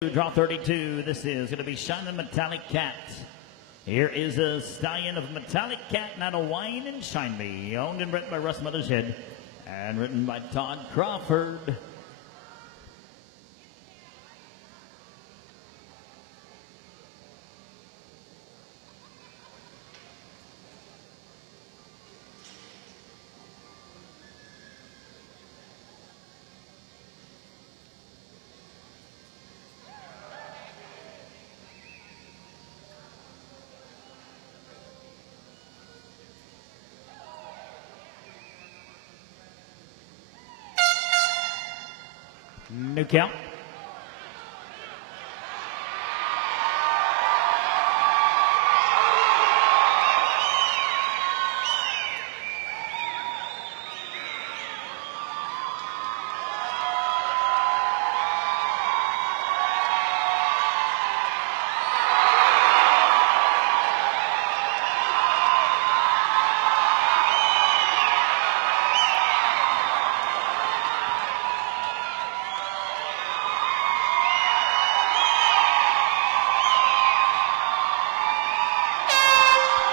Draw 32. This is going to be Shinen Metallic Cat. Here is a stallion of Metallic Cat, not a wine and shine me. Owned and written by Russ Mothershead and written by Todd Crawford. New count.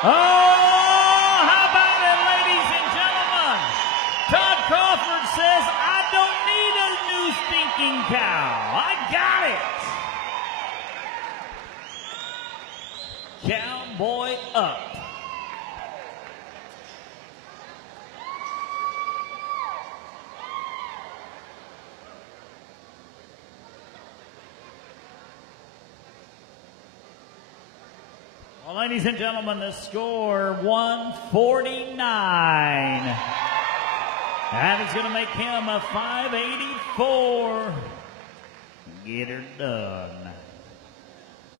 Oh, how about it, ladies and gentlemen? Todd Crawford says, I don't need a new stinking cow. I got it. Cowboy up. Well, ladies and gentlemen, the score 149. That is going to make him a 584. Get her done.